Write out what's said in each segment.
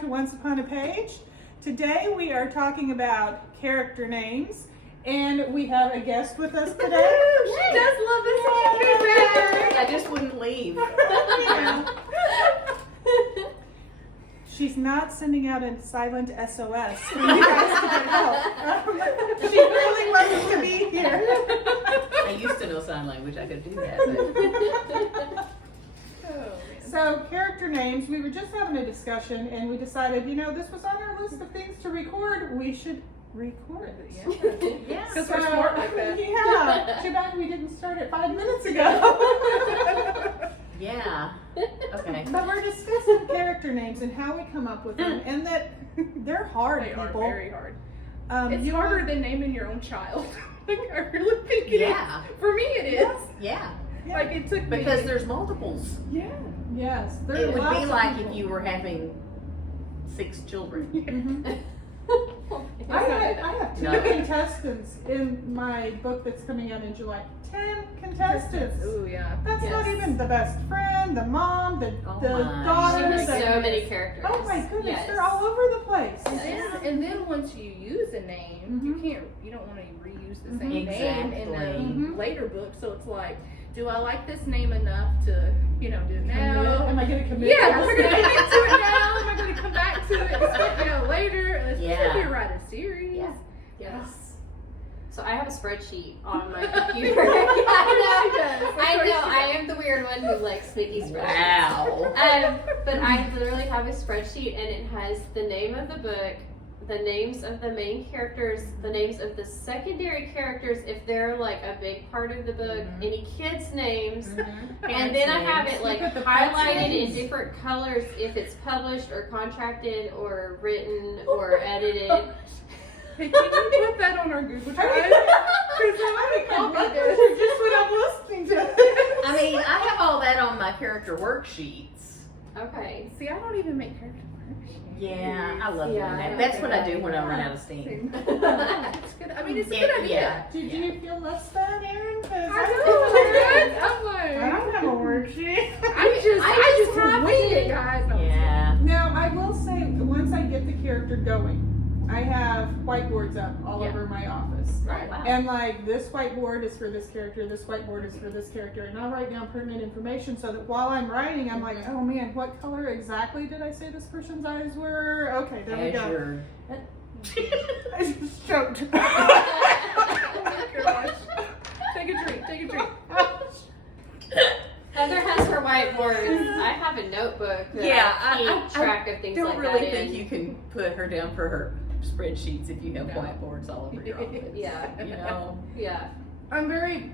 back to Once Upon a Page. Today we are talking about character names, and we have a guest with us today. She does love us. I just wouldn't leave. Yeah. She's not sending out a silent SOS for you guys to get help. She really wants to be here. I used to know sign language. I could do that. So, character names, we were just having a discussion and we decided, this was on our list of things to record. We should record it. Yeah. Because we're smart like that. Yeah. Too bad we didn't start it 5 minutes ago. Yeah. Okay. But we're discussing character names and how we come up with them, and that they're hard, They people. are very hard. It's harder than naming your own child. Like, I really think it Yeah. is. For me, it is. Yeah. Like, it took me. Because there's multiples. Yeah. Yes. There It are would lots be of like people. if you were having 6 children. Mhm. I have 2 No. contestants in my book that's coming out in July. 10 contestants. Ooh, yeah. That's not Yes. even the best friend, the mom, the Oh the my. daughter. She has the- so many characters. Oh my goodness, Yes. they're all over the place. And then once you use a name, you don't want to reuse the same name in Exactly. a later book. So it's like, do I like this name enough to, do it now? Am I going to commit? Yeah, to am I this? going to commit to it now? Am I going to come back to it later? Especially if you write a series. Yeah. Yes. So I have a spreadsheet on my computer. I am the weird one who likes making spreadsheets. Wow. But I literally have a spreadsheet, and it has the name of the book, the names of the main characters, the names of the secondary characters if they're like a big part of the book, any kids' names, and then I have it like highlighted in different colors if it's published or contracted or written or edited. Hey, can you put that on our Google Drive? Just what I'm listening to. I mean, I have all that on my character worksheets. Okay. See, I don't even make character worksheets. Yeah, I love doing Yeah, that. I That's what I like do when I that. run out of steam. It's good. I mean, it's a good idea. Do you feel less than, Erin? Because I'm like, I don't have a worksheet. I just have wing it. it, guys. No, Yeah. Now, I will say, once I get the character going, I have whiteboards up all over my office. Right. Wow. And like, this whiteboard is for this character, this whiteboard is for this character, and I'll write down pertinent information so that while I'm writing, I'm like, oh man, what color exactly did I say this person's eyes were? Okay, there we go. Azure. I just choked. Oh my gosh. Take a drink. Heather has her whiteboards. I have a notebook that I keep track of things I like don't that really think in. you can put her down for her spreadsheets if you have whiteboards all over your office. Yeah. Yeah. I'm very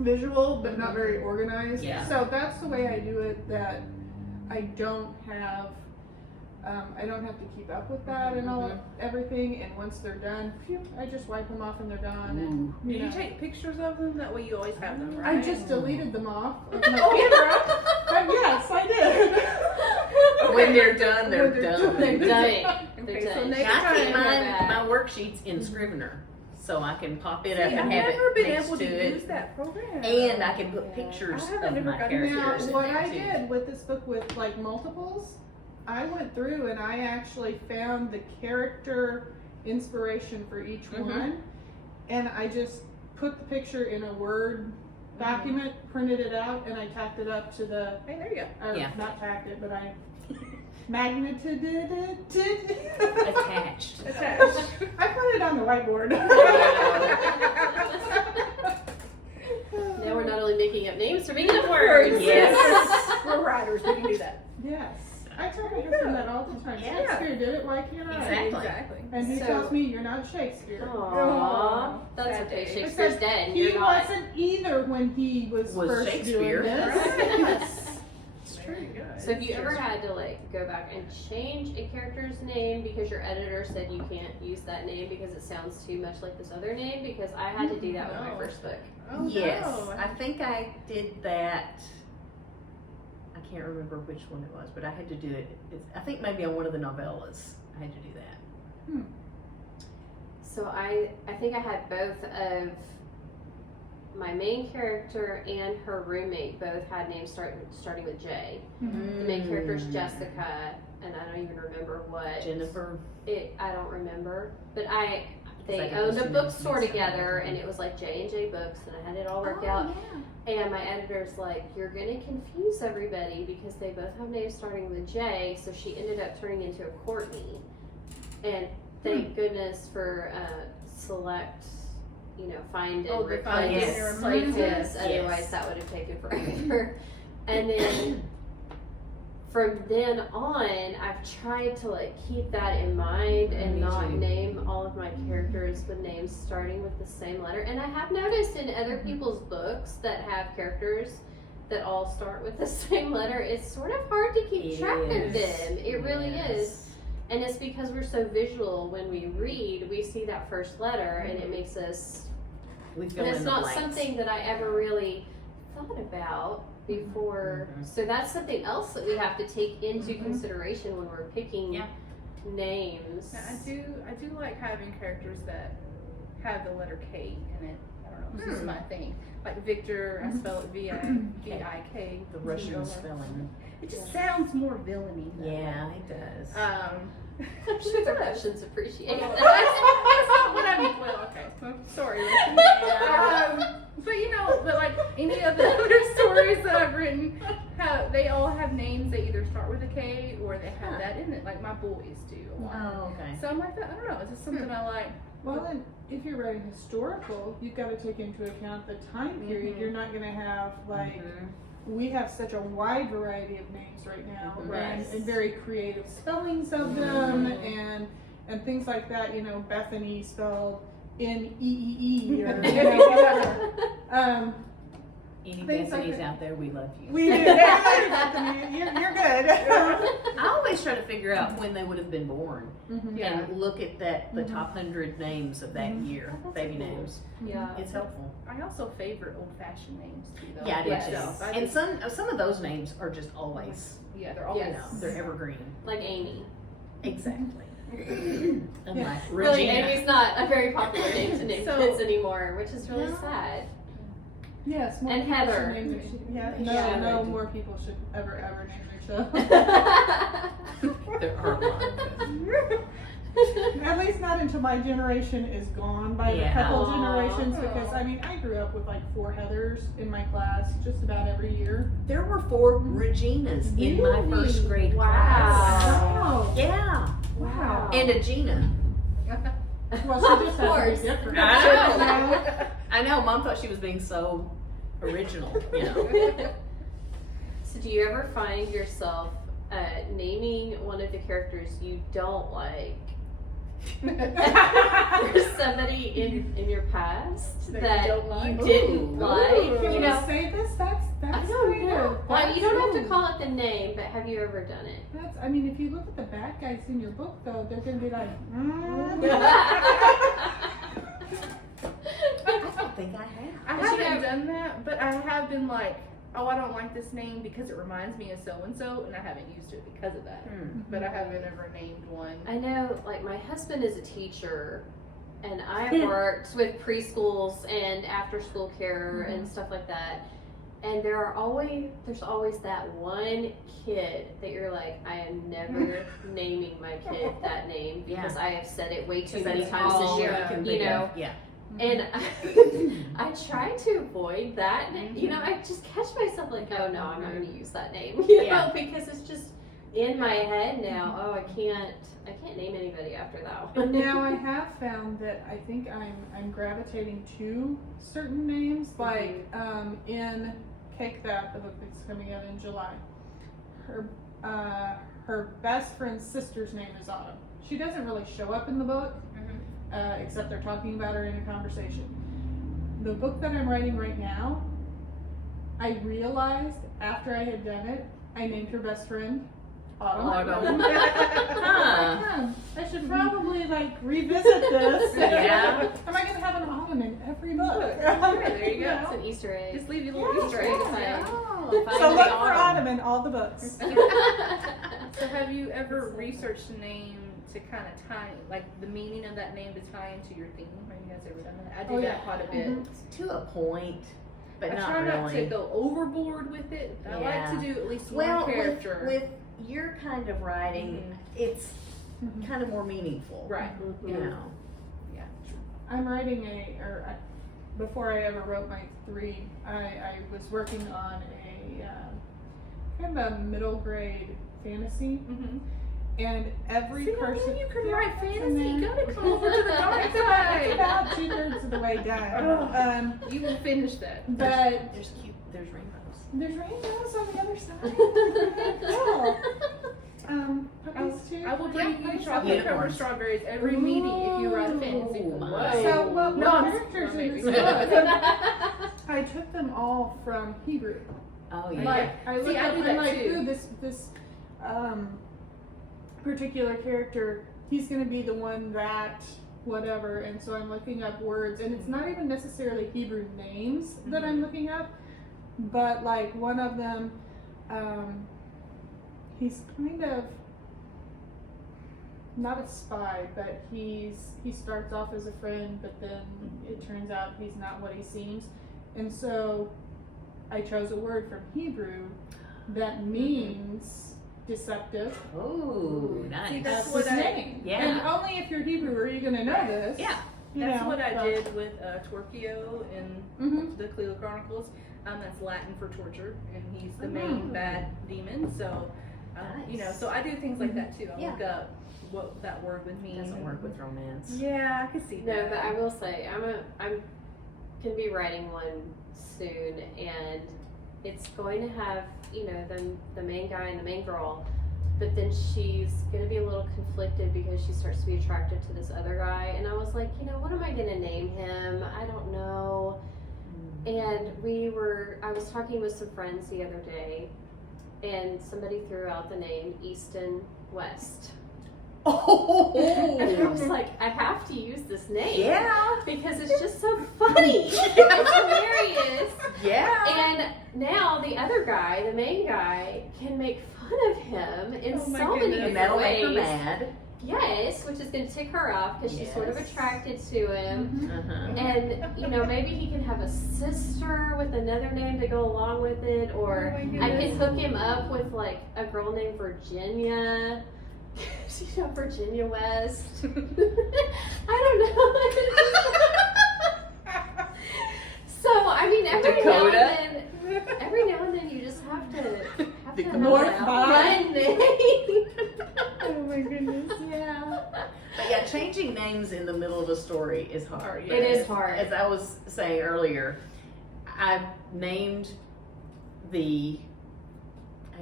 visual, but not very organized. Yeah. So that's the way I do it. That I don't have to keep up with that and all everything. And once they're done, phew, I just wipe them off and they're done. And, Do you take pictures of them? That way you always have them, I right? just deleted them off of my camera. But yes, I did. When they're done, they're When they're done. They're Okay, done. so They're done. next I keep time- my worksheets in Scrivener, so I can pop it up See, I've and have never it been next able to to use it. that program. And I can put pictures I haven't of never my gotten Now, characters in what there I too. did with this book with like multiples, I went through and I actually found the character inspiration for each one, and I just put the picture in a Word document, printed it out, and I tacked it up to the, Hey, there you go. or Yeah. not tacked it, but I magneted it. Attached. Attached. I put it on the whiteboard. Now we're not only making up names, we're making up words. Yes. We're writers. We can do that. Yes. I tell my husband that all the time. Yeah. Shakespeare did it, why can't I? Exactly. And he So- tells me you're not Shakespeare. Aww. That's Sad okay. day. Shakespeare's dead. and He You're not. wasn't either when he was first Shakespeare. doing this. Yes. It's true. So if you ever had to like go back and change a character's name because your editor said you can't use that name because it sounds too much like this other name, because I had to do that with my No. first book. Oh, Yes, no. I think I did that. I can't remember which one it was, but I had to do it. I think maybe on one of the novellas. I had to do that. So I think I had both of my main character and her roommate both had names starting with J. The main character is Jessica, and I don't even remember what. Jennifer. I don't remember, but they Like owned a Christian bookstore names. together, and it was like J&J Books, and I had it all worked out. And my editor's like, you're gonna confuse everybody because they both have names starting with J, so she ended up turning into a Courtney. And thank goodness for select, find and replace yes. places, Yes. otherwise that would have taken forever. And then from then on, I've tried to keep that in mind and Me not too. name all of my characters with names starting with the same letter. And I have noticed in other people's books that have characters that all start with the same letter, it's sort of hard to keep track of them. It really is. And it's because we're so visual when we read, we see that first letter and it makes us, We fill and it's in the not blanks. something that I ever really thought about before. So that's something else that we have to take into consideration when we're picking names. Now, I do like having characters that have the letter K in it. I don't know, this is my thing. Like Victor, I spell it V-I-K. The Russian spelling. It just sounds more villainy. Yeah, it does. I'm sure the Russians appreciate Well, that. that's not what I mean. Well, okay. Well, sorry, Russian. But like any of the other stories that I've written, they all have names that either start with a K or they have that in it. Like my boys do. Oh, okay. So I'm like, I don't know. It's just something I like. Well, then, if you're writing historical, you've got to take into account the time period. You're not going to have, we have such a wide variety of names right now, and very creative spellings of them, and things like that. Bethany spelled N-E-E-E, or Any things like Bethany's that. out there, we love you. we do. Bethany, you're good. I always try to figure out when they would have been born Yeah. and look at the top 100 names of that year, baby names. Yeah. It's helpful. I also favorite old-fashioned names too, though. Yeah, I do Yes. too. I And just- some of those names are just always, yeah, they're always. they're evergreen. Like Amy. Exactly. Unlike Really, Regina. Amy's not a very popular name to name So- kids anymore, which is really sad. Yes, more And people Heather. should name their Yeah. no more people should ever name their child. There are a lot of them. At least not until my generation is gone by Yeah. a couple Aw. generations, because I grew up with 4 Heathers in my class just about every year. There were 4 Reginas in my Really? first grade Wow. class. Wow. Yeah. Wow. And a Gina. Well, she just Of had to course. be different. I know, Mom thought she was being so original, So do you ever find yourself naming one of the characters you don't like for somebody in your past That you that don't like? you didn't Ooh. like? Can You we know, say this? That's I don't kind know. of. Well, you don't have to that's- call it the name, but have you ever done it? That's. If you look at the bad guys in your book, though, they're gonna be like. I don't think I have. I But you haven't know- done that, but I have been like, oh, I don't like this name because it reminds me of so and so, and I haven't used it because of that. But I haven't ever named one. I know, my husband is a teacher, and I've worked with preschools and after school care and stuff like that. And there's always that one kid that you're like, I am never naming my kid that name because I have said it way too many times this year. Yeah. And I try to avoid that. I just catch myself like, oh no, I'm not going to use that name. You know, because it's just in my head now. Oh, I can't name anybody after that one. Now I have found that I think I'm gravitating to certain names, like in Cake That, the book that's coming out in July. Her best friend's sister's name is Autumn. She doesn't really show up in the book, except they're talking about her in a conversation. The book that I'm writing right now, I realized after I had done it, I named her best friend Autumn. Huh. I should probably revisit this. Yeah. Am I gonna have an autumn in every book? There you go. It's an Easter egg. Just leave you a little Easter egg. Yeah. Oh, Find So the look for autumn. autumn in all the books. So have you ever researched names to kind of tie, like the meaning of that name to tie into your theme. Have you guys ever done that? I do Oh, that yeah. quite a bit. To a point, but I not try not really. to go overboard with it. I like Yeah. to do at least Well, one character. with your kind of writing, it's Mhm. kind of more meaningful. Right. You know. Yeah. I'm writing before I ever wrote my 3, I was working on a kind of a middle grade fantasy, Mm-hmm. and every See, person. you can Yeah, write it's fantasy. in You there. gotta come over to the dark It's side. about 2/3 of the way done. You will finish that. But There's rainbows. there's rainbows on the other side. Cool. Puppies too. I will bring Yeah, you puppies. chocolate covered Unicorns. strawberries every meeting if you write a fantasy. Ooh, book. my. So what No, I'm characters in this maybe. book? I took them all from Hebrew. Oh yeah. Like I See, looked I up do and that like, too. ooh, this particular character, he's gonna be the one that whatever, and so I'm looking up words, and it's not even necessarily Hebrew names that I'm looking up, but like one of them, he's kind of not a spy, but he starts off as a friend, but then it turns out he's not what he seems, and so I chose a word from Hebrew that means deceptive. Oh, nice. See, That's That's what his I- name. Yeah. And only if you're Hebrew are you gonna know this. Yeah. You That's know, what I so- did with Torquio in Mhm. the Cleo Chronicles. That's Latin for torture, and he's the Mhm. main bad demon. So, you know, so I do things like that too. I Yeah. look up what that word would mean. Doesn't work with romance. Yeah, I can see No, that. but I will say I'm gonna be writing one soon, and it's going to have the main guy and the main girl, but then she's gonna be a little conflicted because she starts to be attracted to this other guy, and I was like, what am I gonna name him? I don't know. And I was talking with some friends the other day, and somebody threw out the name East and West. Oh. And I was like, I have to use this name. Yeah. Because it's just so funny. It's hilarious. Yeah. And now the other guy, the main guy, can make fun of him in Oh my so many goodness. And different that'll make her ways. mad. Yes, which is going to tick her off because she's sort of Yes. attracted to him. Mhm. Uh-huh. And, maybe he can have a sister with another name to go along with it. Or Oh my I can goodness. hook him up with, like, a girl named Virginia. Virginia West. I don't know. So, I mean, Dakota? every now and then you just have to have North a by. fun name. Oh my goodness. Yeah. But yeah, changing names in the middle of a story is hard. Yeah. It is hard. As I was saying earlier, I've named I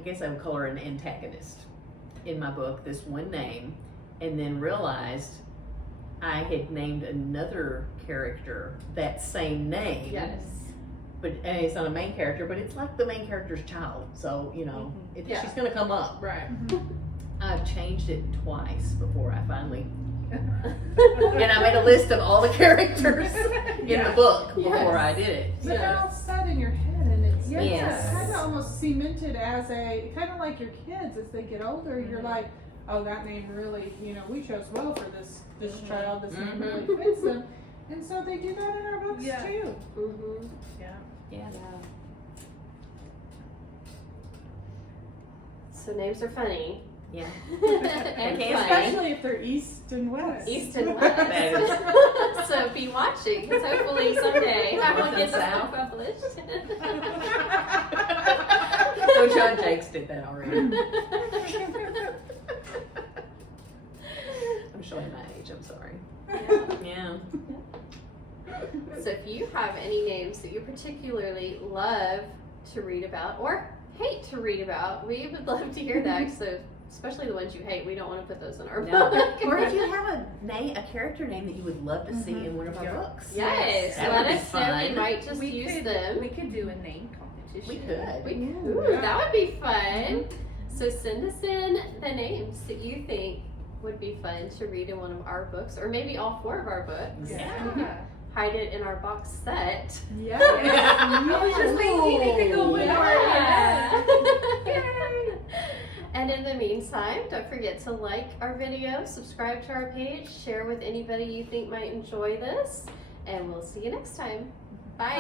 guess I would call her an antagonist in my book, this one name, and then realized I had named another character that same name. Yes. But and it's not a main character, but it's like the main character's child. So, Yeah. she's going to come up. Right. I've changed it twice before I finally. And I made a list of all the characters in the book before Yes. I did it. But they're all set in your head, and it's Yes. kind of almost cemented as kind of like your kids as they get older. You're like, oh, that name really, we chose well for this child. This name really fits them, and so they do that in our books Yeah. too. Mm-hmm. Yeah. Yeah. So names are funny. Yeah. And Okay, funny. Especially if they're east and west. East and west. So be watching, because hopefully someday I will North get and this south. book published. So John Jakes did that already. I'm showing my age, I'm sorry. Yeah. So if you have any names that you particularly love to read about or hate to read about, we would love to hear that. So especially the ones you hate, we don't want to put those in our No. book. Or if you have a character name that you would love to see in one of our Yeah. books. Yes, That let would be us know. We fun. might just use them. We could do a name competition. We could. Ooh, that would be fun. So send us in the names that you think would be fun to read in one of our books, or maybe all 4 of our books. Yeah. Hide it in our box set. Yeah. I was just thinking it could go with Yeah. And in the meantime, don't forget to like our video, subscribe to our page, share with anybody you think might enjoy this, and we'll see you next time. Bye.